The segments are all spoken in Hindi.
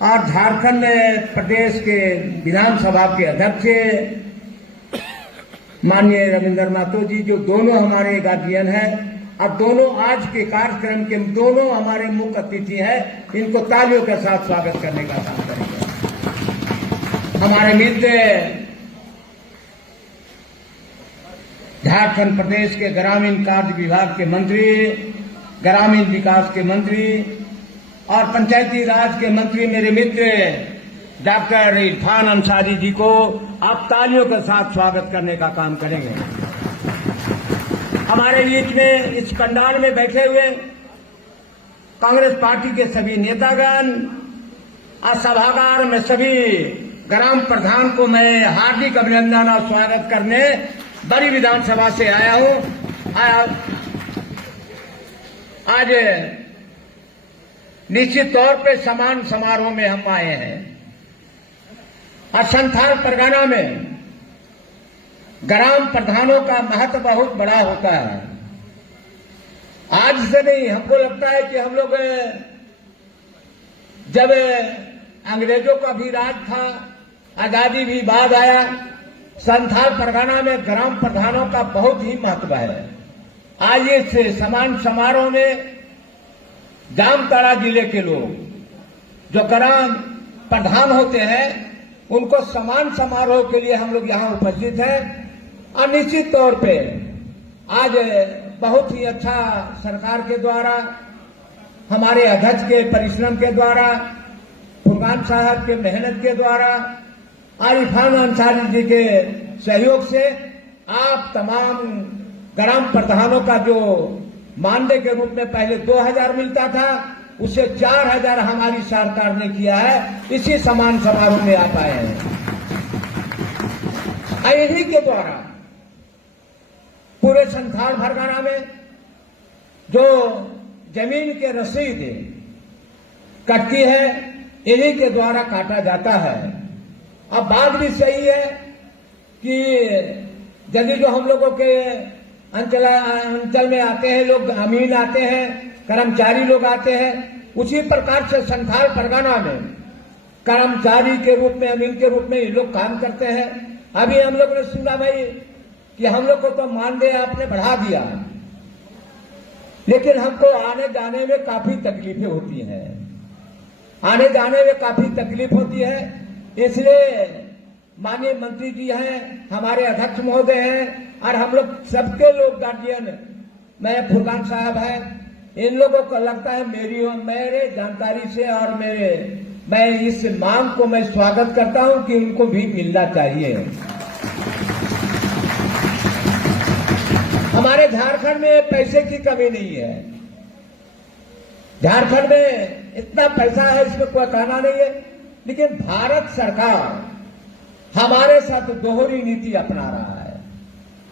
और झारखंड प्रदेश के विधानसभा के अध्यक्ष माननीय रविंद्र महतो जी, जो दोनों हमारे गार्जियन हैं और दोनों आज के कार्यक्रम के दोनों हमारे मुख्य अतिथि हैं, इनको तालियों के साथ स्वागत करने का काम करेंगे। हमारे मित्र झारखंड प्रदेश के ग्रामीण कार्य विभाग के मंत्री, ग्रामीण विकास के मंत्री और पंचायती राज के मंत्री मेरे मित्र डॉक्टर इरफान अंसारी जी को आप तालियों के साथ स्वागत करने का काम करेंगे। हमारे बीच में इस पंडाल में बैठे हुए कांग्रेस पार्टी के सभी नेतागण और सभागार में सभी ग्राम प्रधान को मैं हार्दिक अभिनंदन और स्वागत करने बड़ी विधानसभा से आया हूं। आज निश्चित तौर पे समान समारोह में हम आए हैं और संथाल परगना में ग्राम प्रधानों का महत्व बहुत बड़ा होता है। आज से नहीं, हमको लगता है कि हम लोग जब अंग्रेजों का भी राज था, आजादी भी बाद आया, संथाल परगना में ग्राम प्रधानों का बहुत ही महत्व है। आज इस समान समारोह में जामताड़ा जिले के लोग जो ग्राम प्रधान होते हैं, उनको समान समारोह के लिए हम लोग यहाँ उपस्थित हैं और निश्चित तौर पे आज बहुत ही अच्छा सरकार के द्वारा, हमारे अध्यक्ष के परिश्रम के द्वारा, फुरकान साहब के मेहनत के द्वारा और इरफान अंसारी जी के सहयोग से आप तमाम ग्राम प्रधानों का जो मानदेय के रूप में पहले 2000 मिलता था, उसे 4000 हमारी सरकार ने किया है। इसी समान समारोह में आप आए हैं। इन्हीं के द्वारा पूरे संथाल परगना में जो जमीन के रसीद कटती है, इन्हीं के द्वारा काटा जाता है। अब बात भी सही है कि यदि जो हम लोगों के अंचल में आते हैं लोग, अमीन आते हैं, कर्मचारी लोग आते हैं, उसी प्रकार से संथाल परगना में कर्मचारी के रूप में, अमीन के रूप में ये लोग काम करते हैं। अभी हम लोग ने सुना भाई कि हम लोग को तो मानदेय आपने बढ़ा दिया, लेकिन हमको आने जाने में काफी तकलीफें होती हैं, आने जाने में काफी तकलीफ होती है। इसलिए माननीय मंत्री जी हैं, हमारे अध्यक्ष महोदय हैं और हम लोग सबके लोग गार्जियन, मैं फुरकान साहब है, इन लोगों को लगता है मेरे जानकारी से और मैं इस मांग को मैं स्वागत करता हूं कि उनको भी मिलना चाहिए। हमारे झारखंड में पैसे की कमी नहीं है, झारखंड में इतना पैसा है, इसमें कोई कहना नहीं है, लेकिन भारत सरकार हमारे साथ दोहरी नीति अपना रहा है।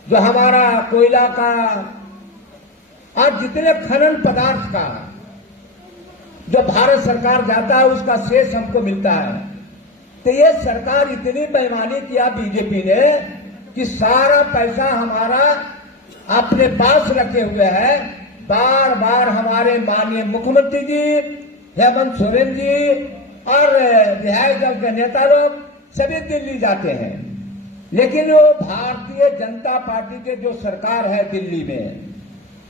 जो हमारा कोयला का और जितने खनन पदार्थ का जो भारत सरकार जाता है, उसका शेष हमको मिलता है। तो ये सरकार इतनी बेईमानी किया बीजेपी ने कि सारा पैसा हमारा अपने पास रखे हुए है। बार बार हमारे माननीय मुख्यमंत्री जी, हेमंत सोरेन जी और विधायक दल के नेता लोग सभी दिल्ली जाते हैं, लेकिन वो भारतीय जनता पार्टी के जो सरकार है दिल्ली में,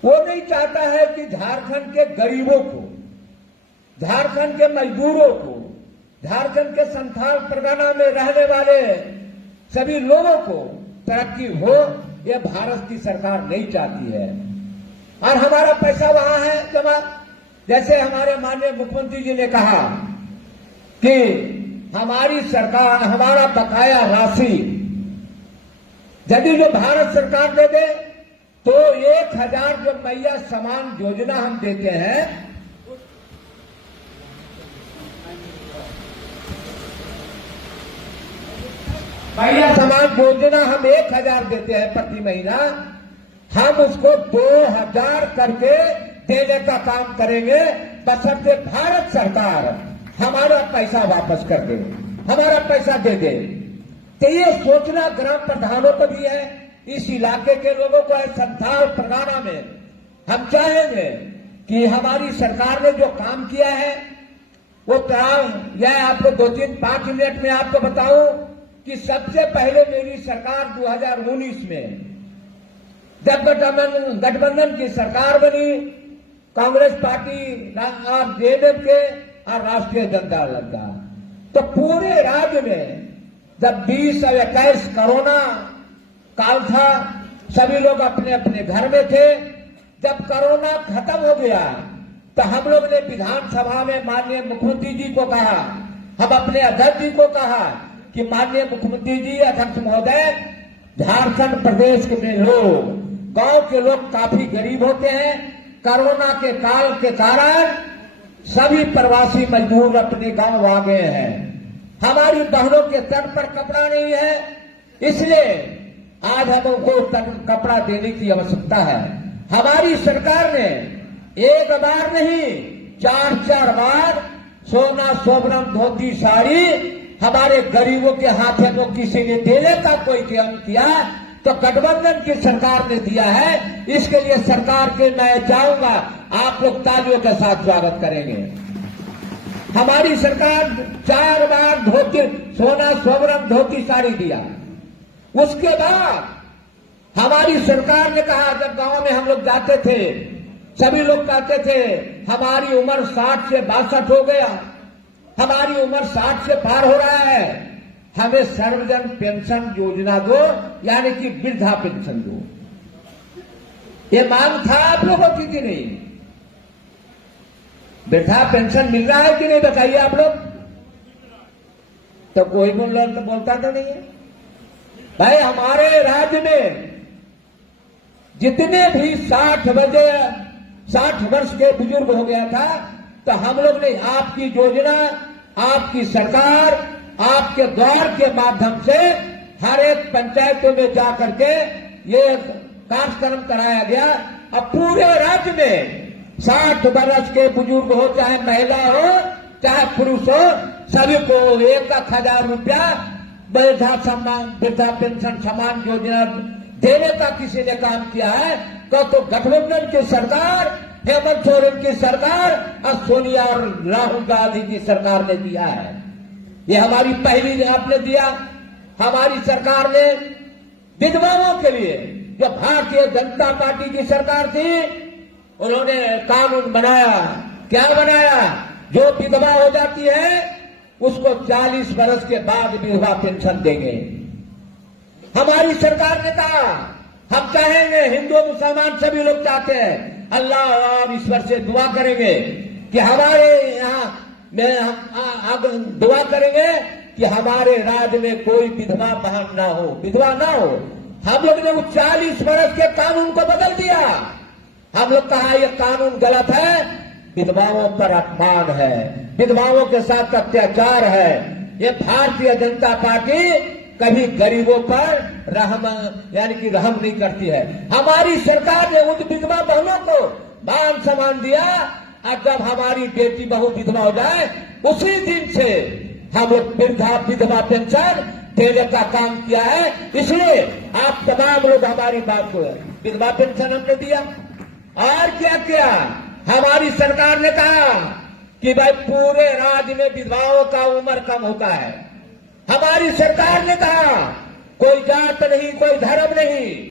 वो नहीं चाहता है कि झारखंड के गरीबों को, झारखंड के मजदूरों को, झारखंड के संथाल परगना में रहने वाले सभी लोगों को तरक्की हो, ये भारत की सरकार नहीं चाहती है। और हमारा पैसा वहां है जमा। जैसे हमारे माननीय मुख्यमंत्री जी ने कहा कि हमारी सरकार, हमारा बकाया राशि यदि जो भारत सरकार दे दे तो 1000 जो मैया समान योजना हम देते हैं, मैया समान योजना हम 1000 देते हैं प्रति महीना, हम उसको 2000 करके देने का काम करेंगे, बशर्ते भारत सरकार हमारा पैसा वापस कर दे, हमारा पैसा दे दे। तो ये सोचना ग्राम प्रधानों को भी है, इस इलाके के लोगों को है। संथाल परगना में हम चाहेंगे कि हमारी सरकार ने जो काम किया है वो काम, यह आपको 2-3-5 मिनट में आपको बताऊं कि सबसे पहले मेरी सरकार 2019 में जब गठबंधन की सरकार बनी, कांग्रेस पार्टी और जेडीएस के और राष्ट्रीय जनता दल का, तो पूरे राज्य में जब 20 और 21 कोरोना काल था, सभी लोग अपने अपने घर में थे। जब कोरोना खत्म हो गया तो हम लोग ने विधानसभा में माननीय मुख्यमंत्री जी को कहा, हम अपने अध्यक्ष जी को कहा कि माननीय मुख्यमंत्री जी, अध्यक्ष महोदय, झारखंड प्रदेश में लोग, गांव के लोग काफी गरीब होते हैं। कोरोना के काल के कारण सभी प्रवासी मजदूर अपने गांव आ गए हैं। हमारी बहनों के तन पर कपड़ा नहीं है, इसलिए आज हमको कपड़ा देने की आवश्यकता है। हमारी सरकार ने एक बार नहीं 4-4 बार सोना, सोबरम, धोती, साड़ी हमारे गरीबों के हाथों में किसी ने देने का कोई काम किया तो गठबंधन की सरकार ने दिया है। इसके लिए सरकार के मैं चाहूंगा आप लोग तालियों के साथ स्वागत करेंगे। हमारी सरकार 4 बार धोती, सोना, सोबरम, धोती, साड़ी दिया। उसके बाद हमारी सरकार ने कहा, जब गांव में हम लोग जाते थे, सभी लोग कहते थे हमारी उम्र 60 से 62 हो गया, हमारी उम्र 60 से पार हो रहा है, हमें सर्वजन पेंशन योजना दो, यानी कि वृद्धा पेंशन दो। ये मांग था आप लोगों की कि नहीं? वृद्धा पेंशन मिल रहा है कि नहीं, बताइए आप लोग। तो कोई बोलता तो नहीं है भाई। हमारे राज्य में जितने भी 60 वर्ष के बुजुर्ग हो गया था, तो हम लोग ने आपकी योजना, आपकी सरकार, आपके द्वार के माध्यम से हर एक पंचायतों में जाकर के ये कार्यक्रम कराया गया। अब पूरे राज्य में 60 वर्ष के बुजुर्ग हो, चाहे महिला हो, चाहे पुरुष हो, सभी को 1,000 रुपया वृद्धा पेंशन समान योजना देने का किसी ने काम किया है। तो गठबंधन की सरकार, हेमंत सोरेन की सरकार और सोनिया और राहुल गांधी की सरकार ने दिया है। ये हमारी पहली आपने दिया। हमारी सरकार ने विधवाओं के लिए, जो भारतीय जनता पार्टी की सरकार थी, उन्होंने कानून बनाया। क्या बनाया? जो विधवा हो जाती है उसको 40 वर्ष के बाद विधवा पेंशन देंगे। हमारी सरकार ने कहा हम चाहेंगे, हिंदू मुसलमान सभी लोग चाहते हैं, अल्लाह और ईश्वर से दुआ करेंगे कि हमारे यहाँ में दुआ करेंगे कि हमारे राज्य में कोई विधवा बहन ना हो, विधवा ना हो। हम लोग ने उस 40 वर्ष के कानून को बदल दिया। हम लोग कहा यह कानून गलत है, विधवाओं पर अपमान है, विधवाओं के साथ अत्याचार है। ये भारतीय जनता पार्टी कभी गरीबों पर रहम, यानी कि रहम नहीं करती है। हमारी सरकार ने उन विधवा बहनों को मान सम्मान दिया, और जब हमारी बेटी बहू विधवा हो जाए उसी दिन से हम लोग विधवा पेंशन देने का काम किया है। इसलिए आप तमाम लोग हमारी बात को, विधवा पेंशन हमने दिया। और क्या किया? हमारी सरकार ने कहा कि भाई पूरे राज्य में विधवाओं का उम्र कम होता है। हमारी सरकार ने कहा कोई जात नहीं, कोई धर्म नहीं,